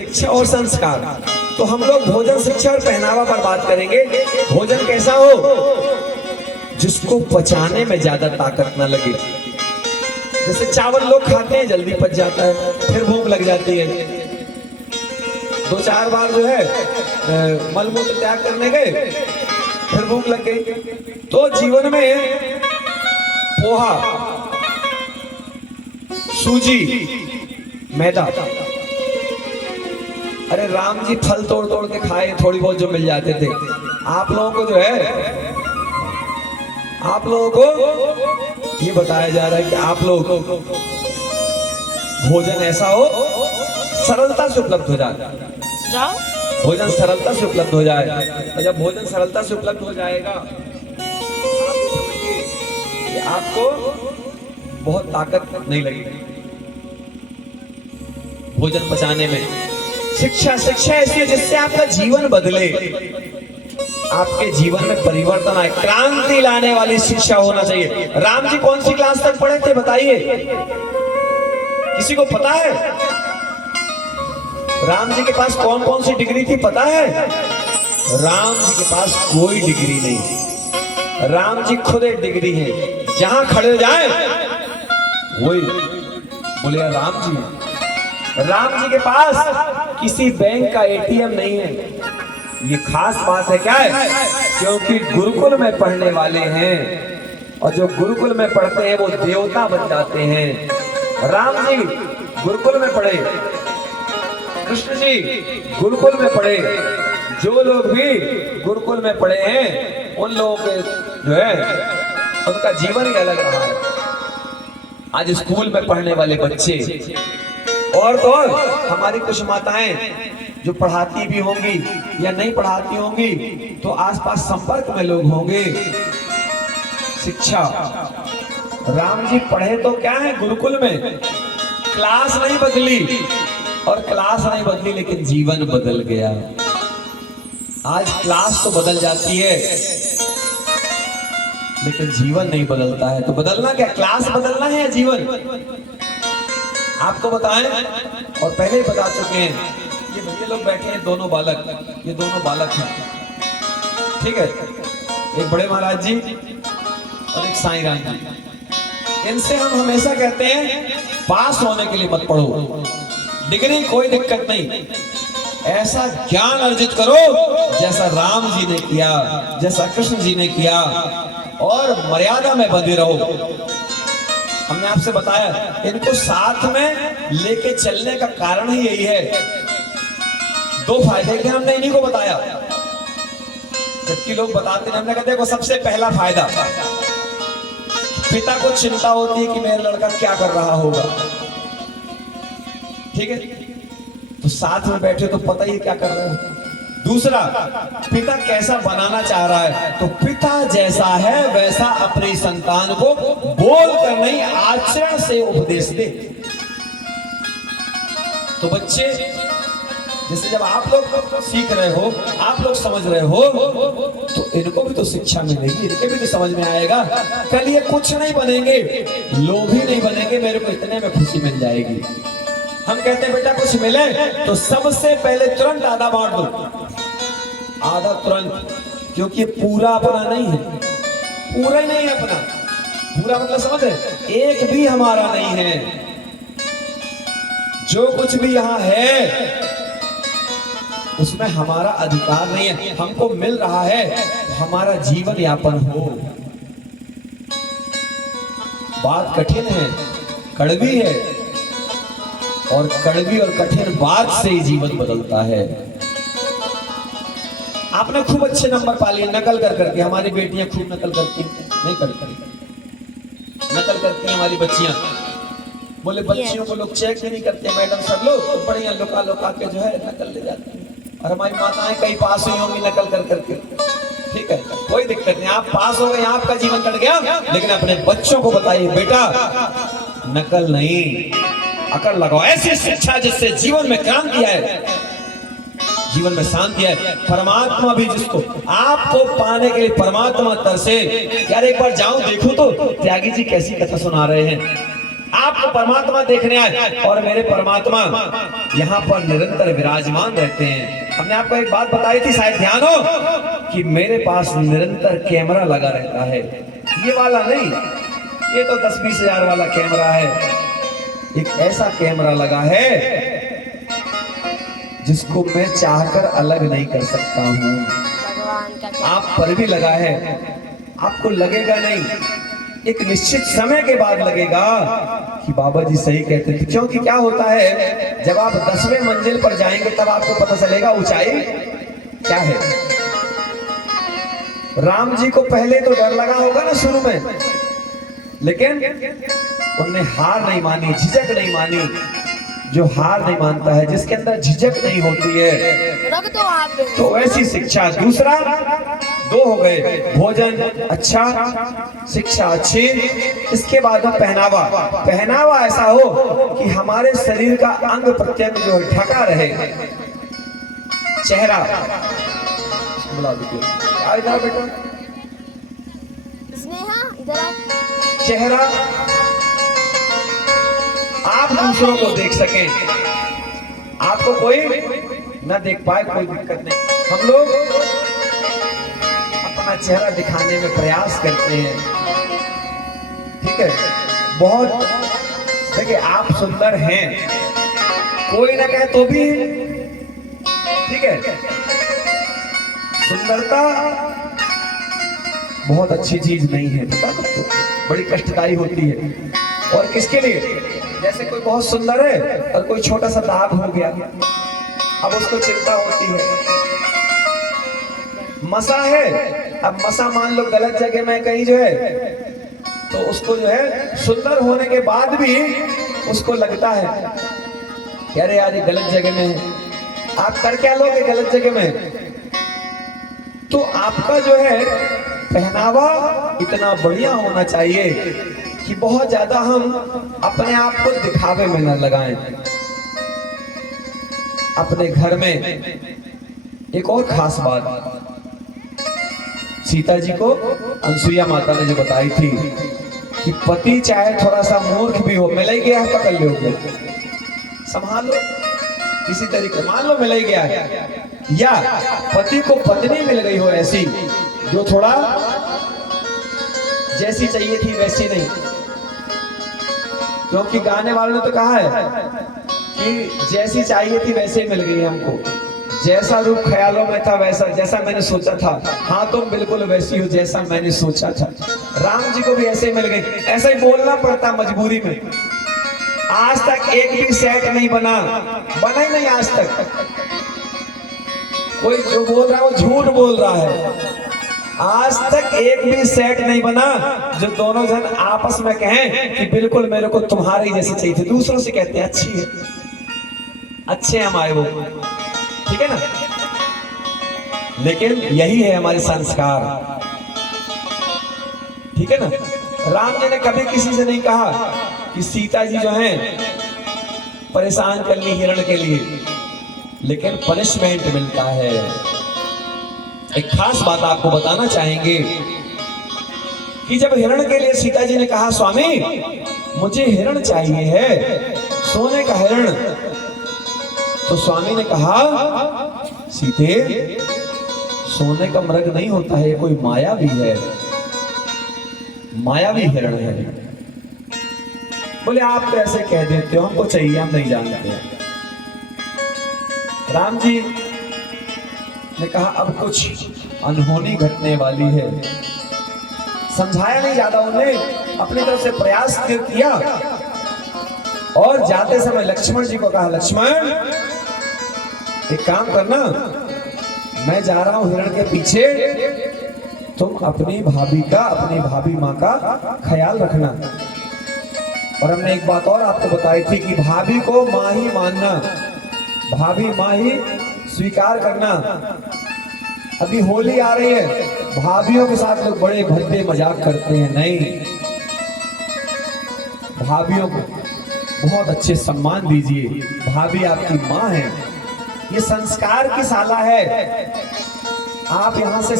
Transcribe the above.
शिक्षा और संस्कार। तो हम लोग भोजन, शिक्षा और पहनावा पर बात करेंगे। भोजन कैसा हो जिसको पचाने में ज्यादा ताकत ना लगे। जैसे चावल लोग खाते हैं, जल्दी पच जाता है, फिर भूख लग जाती है। दो चार बार जो है मलमूत्र त्याग करने गए, फिर भूख लग गई। तो जीवन में पोहा, सूजी, मैदा, अरे राम जी फल तोड़ तोड़ के खाए, थोड़ी बहुत जो मिल जाते थे। आप लोगों को जो है, आप लोगों को ये बताया जा रहा है कि आप लोग भोजन ऐसा हो सरलता से उपलब्ध हो जाए, भोजन सरलता से उपलब्ध हो जाए। और जब भोजन सरलता से उपलब्ध हो जाएगा, आपको बहुत ताकत नहीं लगेगी भोजन पचाने में। शिक्षा, शिक्षा ऐसी है जिससे आपका जीवन बदले, आपके जीवन में परिवर्तन आए, क्रांति लाने वाली शिक्षा होना चाहिए। राम जी कौन सी क्लास तक पढ़े थे बताइए, किसी को पता है? राम जी के पास कौन कौन सी डिग्री थी पता है? राम जी के पास कोई डिग्री नहीं। राम जी खुद एक डिग्री है। जहां खड़े जाए वही बोले राम जी। राम जी के पास किसी बैंक का एटीएम नहीं है। ये खास बात है, क्या है? क्योंकि गुरुकुल में पढ़ने वाले हैं, और जो गुरुकुल में पढ़ते हैं वो देवता बन जाते हैं। राम जी गुरुकुल में पढ़े, कृष्ण जी गुरुकुल में पढ़े। जो लोग भी गुरुकुल में पढ़े हैं उन लोगों के जो है उनका जीवन ही अलग रहा है। आज स्कूल में पढ़ने वाले बच्चे और तो और हमारी कुछ माताएं जो पढ़ाती भी होंगी या नहीं पढ़ाती होंगी, तो आसपास संपर्क में लोग होंगे। शिक्षा, राम जी पढ़े तो क्या है गुरुकुल में, क्लास नहीं बदली, और क्लास नहीं बदली लेकिन जीवन बदल गया। आज क्लास तो बदल जाती है लेकिन जीवन नहीं बदलता है। तो बदलना क्या, क्लास बदलना है या जीवन? आपको बताएं, और पहले ही बता चुके हैं। ये भैया लोग बैठे हैं, दोनों बालक, ये दोनों बालक हैं, ठीक है? एक बड़े महाराज जी और एक साईं राम जी। इनसे हम हमेशा कहते हैं पास होने के लिए मत पढ़ो, डिग्री कोई दिक्कत नहीं, ऐसा ज्ञान अर्जित करो जैसा राम जी ने किया, जैसा कृष्ण जी ने किया, और मर्यादा में बंधे रहो। हमने आपसे बताया इनको साथ में लेके चलने का कारण ही यही है। दो फायदे के हमने इन्हीं को बताया, जबकि लोग बताते हैं। हमने कहा देखो सबसे पहला फायदा, पिता को चिंता होती है कि मेरा लड़का क्या कर रहा होगा, ठीक है? तो साथ में बैठे तो पता ही क्या कर रहे हो। दूसरा, पिता कैसा बनाना चाह रहा है, तो पिता जैसा है वैसा अपनी संतान को बोल कर नहीं आचरण से उपदेश दे। तो बच्चे जैसे जब आप लोग सीख रहे हो, आप लोग समझ रहे हो, तो इनको भी तो शिक्षा मिलेगी, इनके भी तो समझ में आएगा। कल ये कुछ नहीं बनेंगे, लोभी नहीं बनेंगे, मेरे को इतने में खुशी मिल जाएगी। हम कहते हैं बेटा कुछ मिले तो सबसे पहले तुरंत आधा बांट दो, आधा तुरंत, क्योंकि पूरा अपना नहीं है, पूरा ही नहीं है अपना। पूरा मतलब समझ रहे, एक भी हमारा नहीं है। जो कुछ भी यहाँ है उसमें हमारा अधिकार नहीं है, हमको मिल रहा है, हमारा जीवन यापन हो। बात कठिन है, कड़वी है, और कड़वी और कठिन बात से ही जीवन बदलता है। आपने खूब अच्छे नंबर पा लिए नकल कर करके। हमारी बेटियां खूब नकल करती नहीं करती, नकल करती हैं हमारी बच्चियां। बोले बच्चियों को लोग चेक भी नहीं करते, मैडम सर लोग तो बढ़िया लुका लुका के जो है नकल ले जाते हैं। और हमारी माताएं कई पास हुई होंगी नकल कर करके, ठीक है? कोई दिक्कत नहीं, आप पास हो गए, आपका जीवन कट गया। लेकिन अपने बच्चों को बताइए बेटा नकल नहीं, अकड़ लगाओ। ऐसी शिक्षा जिससे जीवन में क्रांति आए, जीवन में शांति है। परमात्मा भी जिसको आपको पाने के लिए परमात्मा तरसे, यार एक बार जाऊं देखूं तो त्यागी जी कैसी कथा सुना रहे हैं। आपको परमात्मा देखने आए और मेरे परमात्मा यहाँ पर निरंतर विराजमान रहते हैं। हमने आपको एक बात बताई थी, शायद ध्यान हो, कि मेरे पास निरंतर कैमरा लगा रहता है। ये वाला नहीं, ये तो 10-20 हजार वाला कैमरा है। एक ऐसा कैमरा लगा है जिसको मैं चाहकर अलग नहीं कर सकता हूँ। आप पर भी लगा है, आपको लगेगा नहीं, एक निश्चित समय के बाद लगेगा कि बाबा जी सही कहते थे। क्योंकि क्या होता है, जब आप 10वें मंजिल पर जाएंगे तब आपको पता चलेगा ऊंचाई क्या है। राम जी को पहले तो डर लगा होगा ना शुरू में, लेकिन उन्होंने हार नहीं मानी, झिझक नहीं मानी। जो हार नहीं मानता है, जिसके अंदर झिझक नहीं होती है, तो ऐसी शिक्षा। दूसरा 2 हो गए, भोजन अच्छा, शिक्षा अच्छी। इसके बाद पहनावा। पहनावा ऐसा हो कि हमारे शरीर का अंग प्रत्यंग जो है ढका रहे। चेहरा बुला दीजिए, इधर बेटा, चेहरा आप दूसरों को देख सकें, आपको कोई न देख पाए, कोई दिक्कत नहीं। हम लोग अपना चेहरा दिखाने में प्रयास करते हैं, ठीक है। बहुत देखिए, आप सुंदर हैं, कोई ना कहे तो भी, ठीक है। सुंदरता बहुत अच्छी चीज नहीं है, पता आपको, बड़ी कष्टदायी होती है। और किसके लिए, जैसे कोई बहुत सुंदर है और कोई छोटा सा दाग हो गया, अब उसको चिंता होती है। मसा है, अब मसा मान लो गलत जगह में कहीं जो है, तो उसको जो है सुंदर होने के बाद भी उसको लगता है कि अरे यार ये गलत जगह में है। आप कर क्या लोगे गलत जगह में? तो आपका जो है पहनावा इतना बढ़िया होना चाहिए कि बहुत ज्यादा हम अपने आप को दिखावे में न लगाएं। अपने घर में एक और खास बात सीता जी को अनसुईया माता ने जो बताई थी कि पति चाहे थोड़ा सा मूर्ख भी हो, मिल ही गया है, पकड़ लोगे, संभाल लो किसी तरीके। मान लो मिल ही गया है, या पति को पत्नी मिल गई हो ऐसी जो थोड़ा जैसी चाहिए थी वैसी नहीं। क्योंकि गाने वालों ने तो कहा है कि जैसी चाहिए थी वैसे मिल गई हमको, जैसा रूप ख्यालों में था वैसा, जैसा मैंने सोचा था। हाँ तुम बिल्कुल वैसी हो जैसा मैंने सोचा था। राम जी को भी ऐसे मिल गई, ऐसा ही बोलना पड़ता मजबूरी में। आज तक एक भी सेट नहीं बना ही नहीं आज तक। कोई जो बोल रहा है वो झूठ बोल रहा है। आज तक एक भी सेट नहीं बना जो दोनों जन आपस में कहें कि बिल्कुल मेरे को तुम्हारी जैसी चाहिए थी। दूसरों से कहते हैं अच्छी है, अच्छे हम आए वो, ठीक है ना। लेकिन यही है हमारे संस्कार, ठीक है ना। राम जी ने कभी किसी से नहीं कहा कि सीता जी जो हैं परेशान कर ली हिरण के लिए, लेकिन पनिशमेंट मिलता है। एक खास बात आपको बताना चाहेंगे कि जब हिरण के लिए सीता जी ने कहा स्वामी मुझे हिरण चाहिए है, सोने का हिरण, तो स्वामी ने कहा सीते सोने का मृग नहीं होता है, कोई माया भी है, मायावी हिरण है। बोले आप तो ऐसे कह देते हो, हमको चाहिए, हम नहीं जानते। राम जी ने कहा अब कुछ अनहोनी घटने वाली है। समझाया नहीं ज्यादा, उन्हें अपनी तरफ से प्रयास किया और जाते समय लक्ष्मण जी को कहा लक्ष्मण एक काम करना, मैं जा रहा हूं हिरण के पीछे, तुम अपनी भाभी का, अपनी भाभी माँ का ख्याल रखना। और हमने एक बात और आपको बताई थी कि भाभी को माँ ही मानना, भाभी माँ ही स्वीकार करना। अभी होली आ रही है, भाभियों के साथ लोग बड़े भद्दे मजाक करते हैं, नहीं, भाभियों को बहुत अच्छे सम्मान दीजिए। भाभी आपकी माँ है, ये संस्कार की शाला है। आप यहाँ से